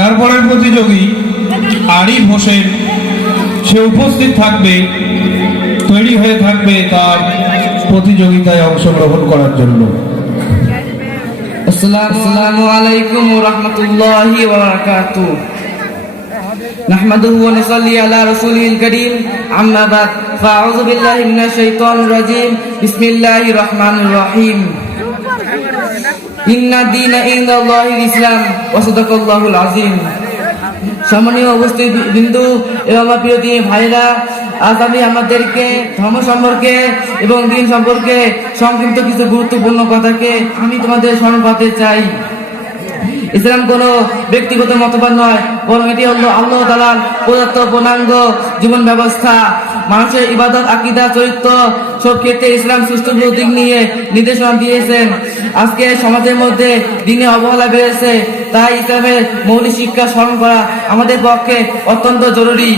তারপরের প্রতিযোগী আরিফ হোসেন, সে উপস্থিত থাকবে, তৈরি হয়ে থাকবে তার প্রতিযোগিতায় অংশগ্রহণ করার জন্য। আসসালামু আলাইকুম ওয়া রাহমাতুল্লাহি ওয়া বারাকাতুহু। নাহমাদুহু ওয়া নুসাল্লি আলা রাসূলিল কারীম, আম্মা বাদ, ফাআউযু বিল্লাহি মিনাশ শাইতানির রাজীম, বিসমিল্লাহির রহমানির রহিম। ইন্না দীনা ইনদাল্লাহিল ইসলাম ওয়া সাদাকাল্লাহুল আযীম। সম্মানীয় উপস্থিত বিন্দু এবং আমার প্রিয় দিনী ভাইরা, আজ আমি আমাদেরকে ধর্ম সম্পর্কে এবং দিন সম্পর্কে সংক্ষিপ্ত কিছু গুরুত্বপূর্ণ কথাকে আমি তোমাদের স্মরণ করাতে চাই। ইসলাম কোনো ব্যক্তিগত মতবাদ নয়, বরং এটি হলো আল্লাহ তাআলার প্রদত্ত পূর্ণাঙ্গ জীবন ব্যবস্থা। মানুষের ইবাদত, আকীদা, চরিত্র সব ক্ষেত্রে ইসলাম সুষ্ঠু দিক নিয়ে নির্দেশনা দিয়েছেন। আজকে সমাজের মধ্যে দিনে অবহেলা বেড়েছে, তাই ইসলামের মৌলিক শিক্ষা স্মরণ করা আমাদের পক্ষে অত্যন্ত জরুরি।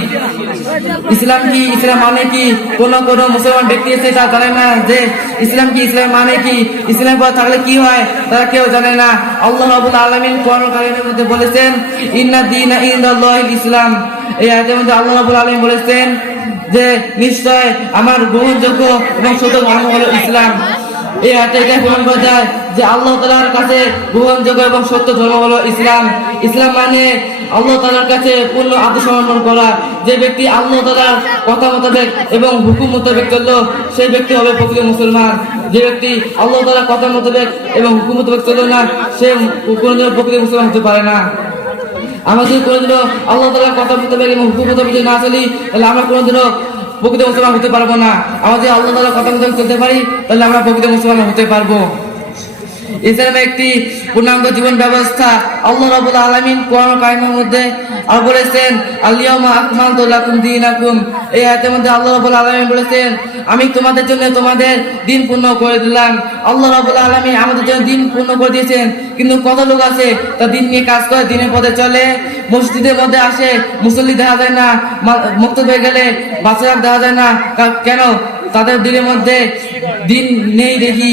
ইসলাম কি, ইসলাম মানে কি? কোন মুসলমান ব্যক্তি আছে তা জানে না যে ইসলাম কি, ইসলাম মানে কি, ইসলাম পর থাকলে কি হয় তারা কেউ জানে না। আল্লাহ রাব্বুল আলামিন কোরআন কারীমের মধ্যে বলেছেন, ইন্না দীনা ইনদাল্লাহিল ইসলাম। এই আয়াতের মধ্যে আল্লাহ রাব্বুল আলামিন বলেছেন যে নিশ্চয় আমার গ্রহণযোগ্য এবং সত্য ধর্ম হলো ইসলাম। এই আয়াতে এটা প্রমাণ করা যায় যে আল্লাহ তাআলার কাছে গ্রহণযোগ্য এবং সত্য ধর্ম হলো ইসলাম। ইসলাম মানে আল্লাহ তাআলার কাছে পূর্ণ আত্মসমর্পণ করা। যে ব্যক্তি আল্লাহ তাআলার কথা মোতাবেক এবং হুকুম মোতাবেক চললো, সেই ব্যক্তি হবে প্রকৃত মুসলমান। যে ব্যক্তি আল্লাহ তাআলার কথা মোতাবেক এবং হুকুম মোতাবেক চললো না, সে কোনোদিনও প্রকৃত মুসলমান হতে পারে না। আমরা যদি কোনোদিনও আল্লাহ তাআলার কথা মোতাবেক এবং হুকুম মোতাবেক না চলি, তাহলে আমরা কোনোদিনও প্রকৃত মুসলমান হতে পারবো না। আমরা যদি আল্লাহ তাআলার কথা মোতাবেক চলতে পারি, তাহলে আমরা প্রকৃত মুসলমান হতে পারবো। ইসলাম একটি পূর্ণাঙ্গ জীবন ব্যবস্থা। আল্লাহ রাব্বুল আলামিন কোরআন কারীমের মধ্যে বলেছেন, আল-ইয়াউমা আকমালতু লাকুম দীনাকুম। এই আয়াতের মধ্যে আল্লাহ রাব্বুল আলামিন বলেছেন, আমি তোমাদের জন্য তোমাদের দিন পূর্ণ করে দিলাম। আল্লাহ রাব্বুল আলামিন আমাদের জন্য দিন পূর্ণ করে দিয়েছেন, কিন্তু কত লোক আছে তা দিন নিয়ে কাজ করে, দিনের পথে চলে, মসজিদের মধ্যে আসে, মুসল্লি দেখা যায় না, মক্তবে গেলে বাচ্চারা দেখা যায় না। কেন? তাদের দিনের মধ্যে দিন নেই দেখি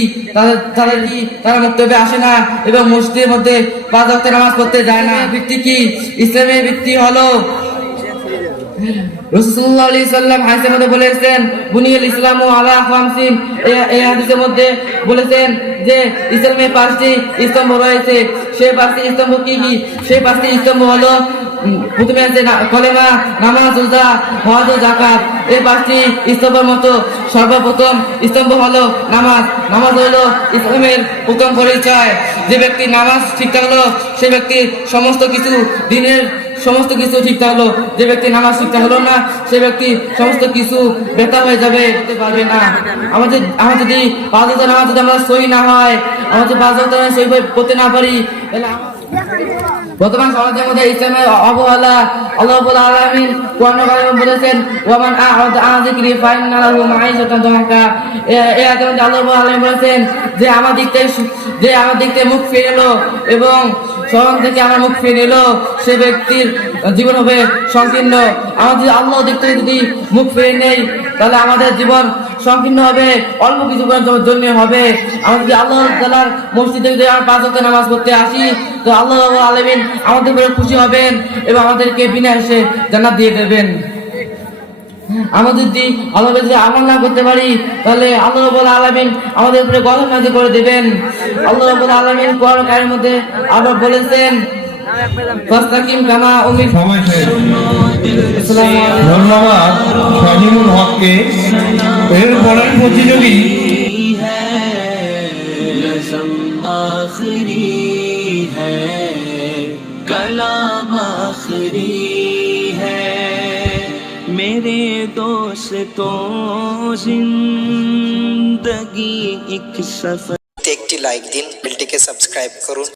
তারা মক্তবে আসে না এবং মসজিদের মধ্যে 5 ওয়াক্ত নামাজ পড়তে যায় না। ভিত্তি কি? ইসলামের ভিত্তি হলো রাসূল সাল্লাল্লাহু আলাইহি সাল্লাম হাদিসের মধ্যে বলেছেন, বুনিয়াল ইসলামু আলা খামসিন। এই হাদিসের মধ্যে বলেছেন যে ইসলামের 5টি স্তম্ভ রয়েছে। সেই 5টি স্তম্ভ কি কি? সেই 5টি স্তম্ভ হলো, প্রথমে আছে কলেমা, নামাজ, রোজা, হজ ও যাকাত। এই 5টি স্তম্ভের মতো সর্বপ্রথম স্তম্ভ হলো নামাজ। নামাজ হলো ইসলামের প্রথম পরিচয়। যে ব্যক্তি নামাজ ঠিক থাকলো, সে ব্যক্তির সমস্ত কিছু, দিনের সমস্ত কিছু ঠিক থাকলো। যে ব্যক্তি নামাজ ঠিক থাকলো না, সে ব্যক্তি সমস্ত কিছু ব্যর্থ হয়ে যাবে, পারবে না। আমাদের যদি 5 ওয়াক্ত নামাজ যদি আমরা সহি না হয়, আমাদের 5 ওয়াক্ত নামাজ সহি পড়তে না পারি, তাহলে বর্তমান সমাজের মধ্যে ইসলামের অবহেলা। আল্লাহ রাব্বুল আলামিন কোরআন কারীমে বলেছেন, ওয়ামান আ'রাদা আন যিকরি ফাইন্না লাহু মাঈশাতান দানকা। এই আয়াতে আল্লাহ রাব্বুল আলামিন বলেছেন যে আমার দিক থেকে মুখ ফিরে এলো এবং স্মরণ থেকে আমার মুখ ফিরে এলো, সে ব্যক্তির জীবন হবে সংকীর্ণ। আমাদের আল্লাহর দিক থেকে যদি মুখ ফিরে নেই, তাহলে আমাদের জীবন সংকীর্ণ হবে, অল্প কিছু জন্য হবে। আমরা যদি আল্লাহ তাআলার মসজিদে যদি আমরা 5 ওয়াক্ত নামাজ পড়তে আসি, তো আল্লাহ রাব্বুল আলামিন আমাদের উপরে খুশি হবেন এবং আমাদেরকে বিনাশে জান্নাত দিয়ে দেবেন। আমরা যদি আল্লাহর যদি আমল না করতে পারি, তাহলে আল্লাহ রাব্বুল আলামিন আমাদের উপরে গজব নাযিল করে দিবেন। আল্লাহ রাব্বুল আলামিন কোরআন কারীমের মধ্যে আবার বলেছেন, ফাস্তাকিম কামা উমির। ধন্যবাদ শাহিনুল হককে। এর পরের প্রতিযোগী कलाम आखिरी है मेरे दोस्तों, जिंदगी एक सफर। একটি লাইক দিন, চ্যানেলটিকে সাবস্ক্রাইব করুন।